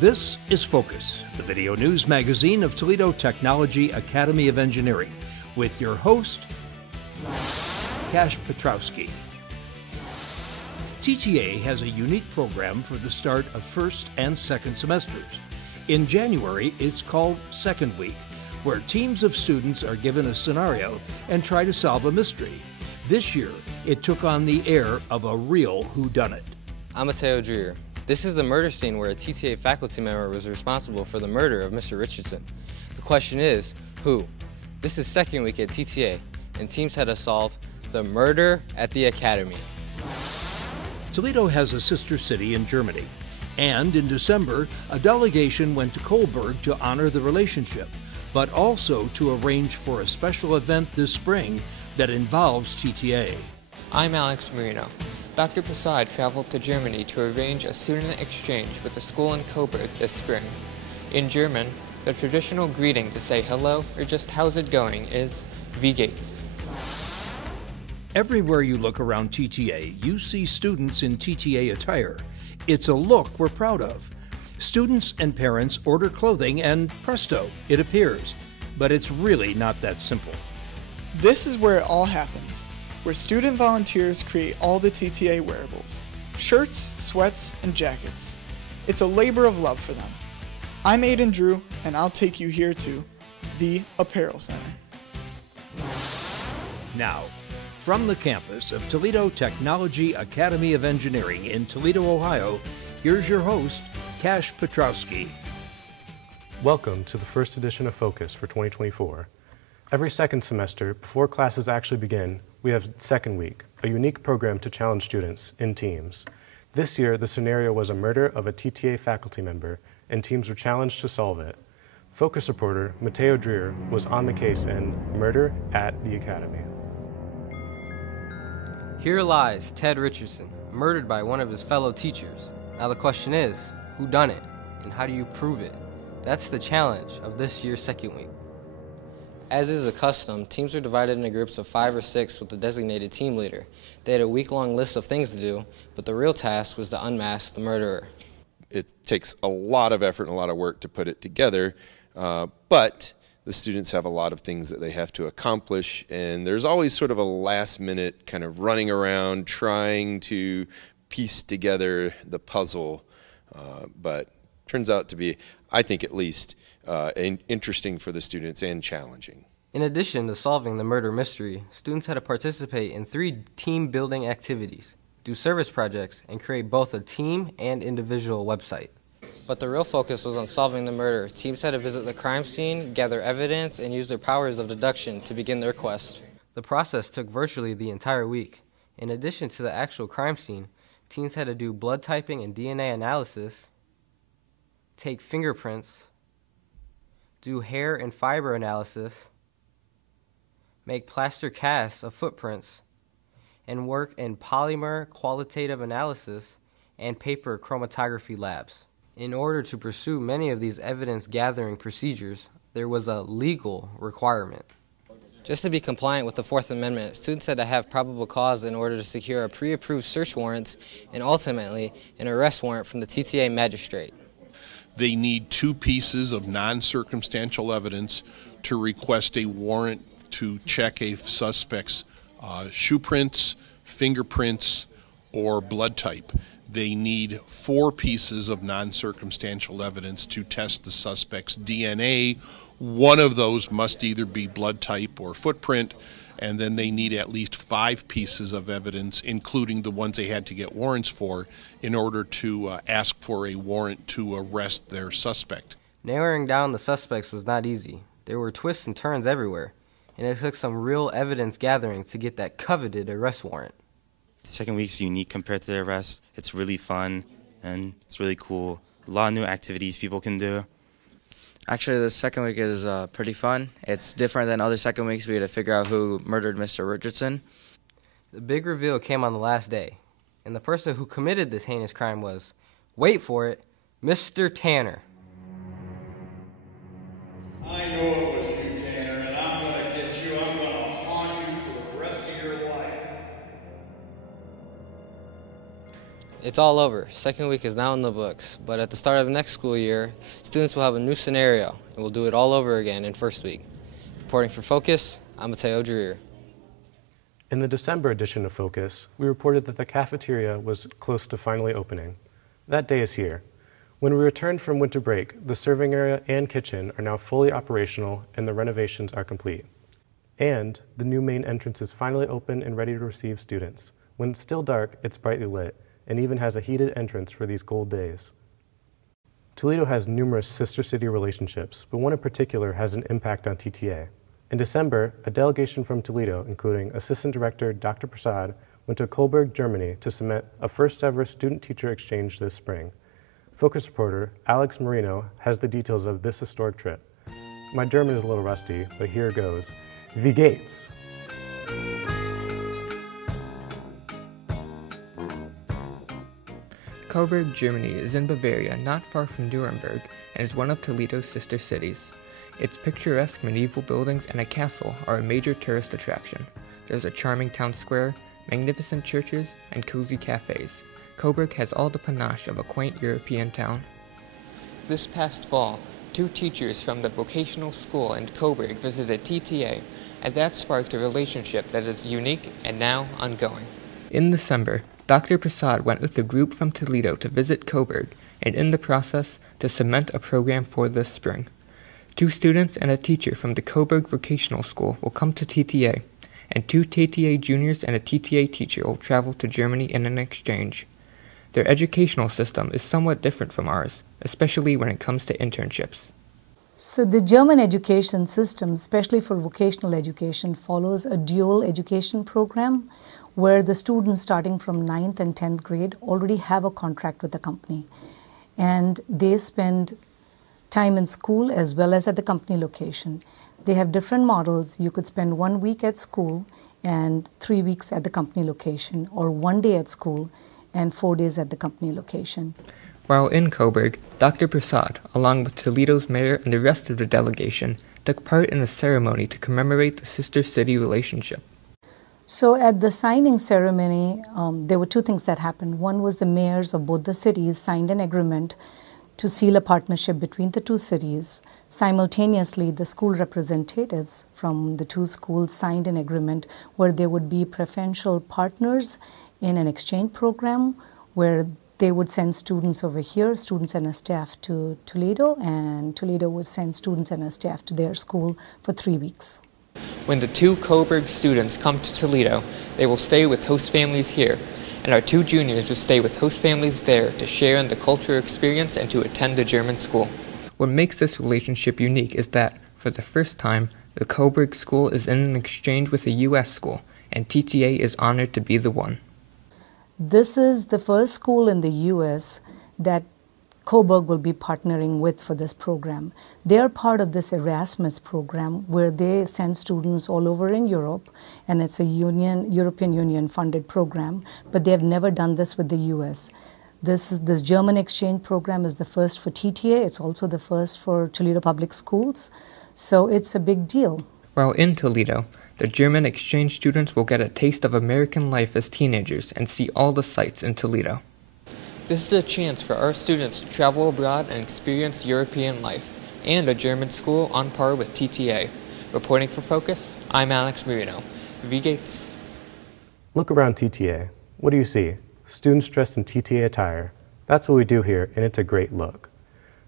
This is Focus, the video news magazine of Toledo Technology Academy of Engineering, with your host, Kash Petrowski. TTA has a unique program for the start of first and second semesters. In January, it's called Second Week, where teams of students are given a scenario and try to solve a mystery. This year, it took on the air of a real whodunit. I'm Mateo Drewyor. This is the murder scene where a TTA faculty member was responsible for the murder of Mr. Richardson. The question is, who? This is second week at TTA, and teams had to solve the murder at the academy. Toledo has a sister city in Germany, and in December, a delegation went to Colburg to honor the relationship, but also to arrange for a special event this spring that involves TTA. I'm Marino. Dr. Prasad traveled to Germany to arrange a student exchange with a school in Colburg this spring. In German, the traditional greeting to say hello or just how's it going is Wie Geht's. Everywhere you look around TTA, you see students in TTA attire. It's a look we're proud of. Students and parents order clothing and presto, it appears. But it's really not that simple. This is where it all happens, where student volunteers create all the TTA wearables: shirts, sweats, and jackets. It's a labor of love for them. I'm Aiden Drew, and I'll take you here to the Apparel Center. Now, from the campus of Toledo Technology Academy of Engineering in Toledo, Ohio, here's your host, Kash Petrowski. Welcome to the first edition of Focus for 2024. Every second semester, before classes actually begin, we have Second Week, a unique program to challenge students in teams. This year, the scenario was a murder of a TTA faculty member, and teams were challenged to solve it. Focus reporter Mateo Drewyor was on the case in Murder at the Academy. Here lies Ted Richardson, murdered by one of his fellow teachers. Now the question is, who done it, and how do you prove it? That's the challenge of this year's Second Week. As is a custom, teams were divided into groups of 5 or 6 with a designated team leader. They had a week-long list of things to do, but the real task was to unmask the murderer. It takes a lot of effort and a lot of work to put it together, but the students have a lot of things that they have to accomplish, and there's always sort of a last-minute kind of running around trying to piece together the puzzle, but turns out to be, I think at least, interesting for the students and challenging. In addition to solving the murder mystery, students had to participate in 3 team-building activities, do service projects, and create both a team and individual website. But the real focus was on solving the murder. Teams had to visit the crime scene, gather evidence, and use their powers of deduction to begin their quest. The process took virtually the entire week. In addition to the actual crime scene, teams had to do blood typing and DNA analysis, take fingerprints, do hair and fiber analysis, make plaster casts of footprints, and work in polymer qualitative analysis and paper chromatography labs. In order to pursue many of these evidence-gathering procedures, there was a legal requirement. Just to be compliant with the Fourth Amendment, students had to have probable cause in order to secure a pre-approved search warrant and ultimately an arrest warrant from the TTA magistrate. They need 2 pieces of non-circumstantial evidence to request a warrant to check a suspect's shoe prints, fingerprints, or blood type. They need 4 pieces of non-circumstantial evidence to test the suspect's DNA. One of those must either be blood type or footprint, and then they need at least 5 pieces of evidence, including the ones they had to get warrants for, in order to ask for a warrant to arrest their suspect. Narrowing down the suspects was not easy. There were twists and turns everywhere, and it took some real evidence gathering to get that coveted arrest warrant. The second week's unique compared to the rest. It's really fun, and it's really cool. A lot of new activities people can do. Actually, the second week is pretty fun. It's different than other second weeks. We had to figure out who murdered Mr. Richardson. The big reveal came on the last day, and the person who committed this heinous crime was, wait for it, Mr. Tanner. I know it was you, Tanner, and I'm going to get you. I'm going to haunt you for the rest of your life. It's all over. Second week is now in the books, but at the start of next school year, students will have a new scenario, and we'll do it all over again in first week. Reporting for Focus, I'm Mateo Drewyor. In the December edition of Focus, we reported that the cafeteria was close to finally opening. That day is here. When we returned from winter break, the serving area and kitchen are now fully operational and the renovations are complete. And the new main entrance is finally open and ready to receive students. When it's still dark, it's brightly lit, and even has a heated entrance for these cold days. Toledo has numerous sister city relationships, but one in particular has an impact on TTA. In December, a delegation from Toledo, including Assistant Director Dr. Prasad, went to Colburg, Germany to cement a first-ever student-teacher exchange this spring. Focus reporter Alex Marino has the details of this historic trip. My German is a little rusty, but here goes. Wie Geht's? Colburg, Germany is in Bavaria, not far from Nuremberg, and is one of Toledo's sister cities. Its picturesque medieval buildings and a castle are a major tourist attraction. There's a charming town square, magnificent churches, and cozy cafes. Colburg has all the panache of a quaint European town. This past fall, 2 teachers from the vocational school in Colburg visited TTA, and that sparked a relationship that is unique and now ongoing. In December, Dr. Prasad went with a group from Toledo to visit Colburg, and in the process, to cement a program for this spring. 2 students and a teacher from the Colburg Vocational School will come to TTA, and 2 TTA juniors and a TTA teacher will travel to Germany in an exchange. Their educational system is somewhat different from ours, especially when it comes to internships. So the German education system, especially for vocational education, follows a dual education program where the students starting from 9th and 10th grade already have a contract with the company. And they spend time in school as well as at the company location. They have different models. You could spend 1 week at school and 3 weeks at the company location, or 1 day at school and 4 days at the company location. While in Colburg, Dr. Prasad, along with Toledo's mayor and the rest of the delegation, took part in a ceremony to commemorate the sister city relationship. So at the signing ceremony, there were 2 things that happened. One was the mayors of both the cities signed an agreement to seal a partnership between the 2 cities. Simultaneously, the school representatives from the 2 schools signed an agreement where they would be preferential partners in an exchange program where they would send students over here, students and a staff to Toledo, and Toledo would send students and a staff to their school for 3 weeks. When the 2 Colburg students come to Toledo, they will stay with host families here, and our 2 juniors will stay with host families there to share in the cultural experience and to attend the German school. What makes this relationship unique is that, for the first time, the Colburg school is in an exchange with a U.S. school, and TTA is honored to be the one. This is the first school in the U.S. that Colburg will be partnering with for this program. They are part of this Erasmus program where they send students all over in Europe, and it's a European Union funded program, but they have never done this with the U.S. This German exchange program is the first for TTA. It's also the first for Toledo Public Schools, so it's a big deal. While in Toledo, the German exchange students will get a taste of American life as teenagers and see all the sights in Toledo. This is a chance for our students to travel abroad and experience European life, and a German school on par with TTA. Reporting for Focus, I'm Alex Marino. Wie Geht's? Look around TTA. What do you see? Students dressed in TTA attire. That's what we do here, and it's a great look.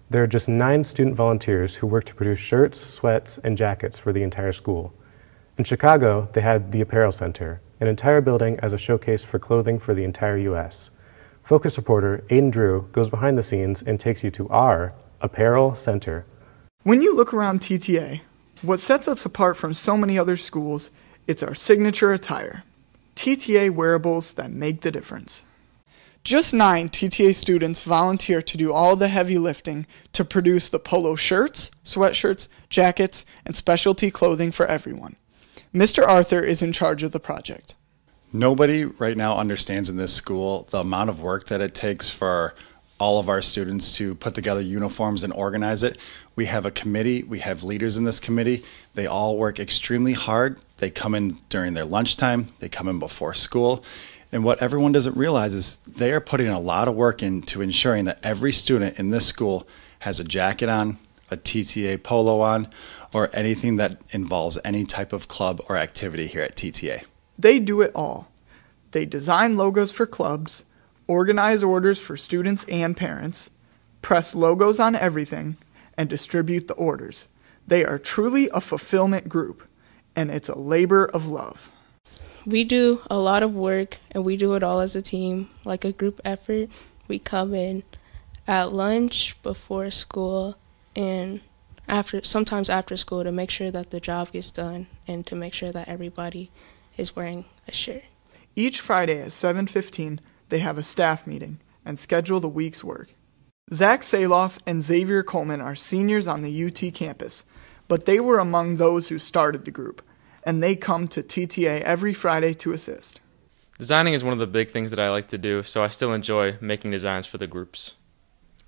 There are just 9 student volunteers who work to produce shirts, sweats, and jackets for the entire school. In Chicago, they had the APPAREL Center, an entire building as a showcase for clothing for the entire U.S. Focus reporter Aiden Drew goes behind the scenes and takes you to our APPAREL Center. When you look around TTA, what sets us apart from so many other schools, it's our signature attire. TTA wearables that make the difference. Just 9 TTA students volunteer to do all the heavy lifting to produce the polo shirts, sweatshirts, jackets, and specialty clothing for everyone. Mr. Arthur is in charge of the project. Nobody right now understands in this school the amount of work that it takes for all of our students to put together uniforms and organize it. We have a committee, we have leaders in this committee. They all work extremely hard. They come in during their lunchtime, they come in before school, And what everyone doesn't realize is they are putting a lot of work into ensuring that every student in this school has a jacket on, a TTA polo on, or anything that involves any type of club or activity here at TTA. They do it all. They design logos for clubs, organize orders for students and parents, press logos on everything, and distribute the orders. They are truly a fulfillment group, and it's a labor of love. We do a lot of work, and we do it all as a team, like a group effort. We come in at lunch, before school, and sometimes after school to make sure that the job gets done and to make sure that everybody is wearing a shirt. Each Friday at 7:15, they have a staff meeting and schedule the week's work. Zach Saloff and Xavier Coleman are seniors on the UT campus, but they were among those who started the group, and they come to TTA every Friday to assist. Designing is one of the big things that I like to do, so I still enjoy making designs for the groups.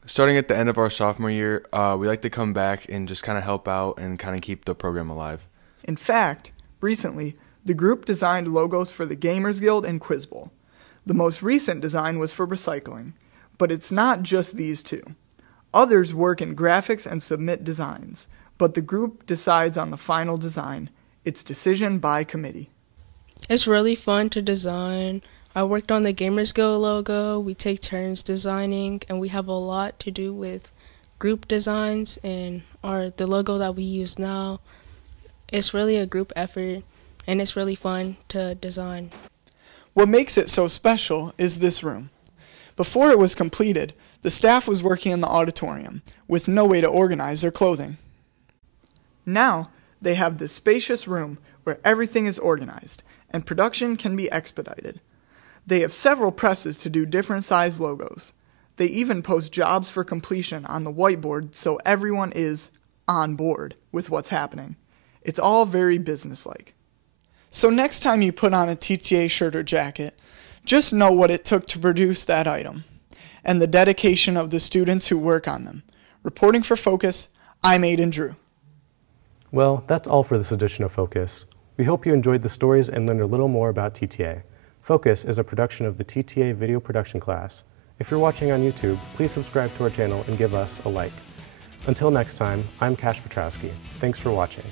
Starting at the end of our sophomore year, we like to come back and just kind of help out and kind of keep the program alive. In fact, recently, the group designed logos for the Gamers Guild and Quiz Bowl. The most recent design was for recycling, but it's not just these two. Others work in graphics and submit designs, but the group decides on the final design. It's decision by committee. It's really fun to design. I worked on the Gamers Guild logo. We take turns designing, and we have a lot to do with group designs and the logo that we use now. It's really a group effort, and it's really fun to design. What makes it so special is this room. Before it was completed, the staff was working in the auditorium with no way to organize their clothing. Now, they have this spacious room where everything is organized and production can be expedited. They have several presses to do different size logos. They even post jobs for completion on the whiteboard so everyone is on board with what's happening. It's all very businesslike. So next time you put on a TTA shirt or jacket, just know what it took to produce that item and the dedication of the students who work on them. Reporting for Focus, I'm Aiden Drew. Well, that's all for this edition of Focus. We hope you enjoyed the stories and learned a little more about TTA. Focus is a production of the TTA video production class. If you're watching on YouTube, please subscribe to our channel and give us a like. Until next time, I'm Cash Petrowski. Thanks for watching.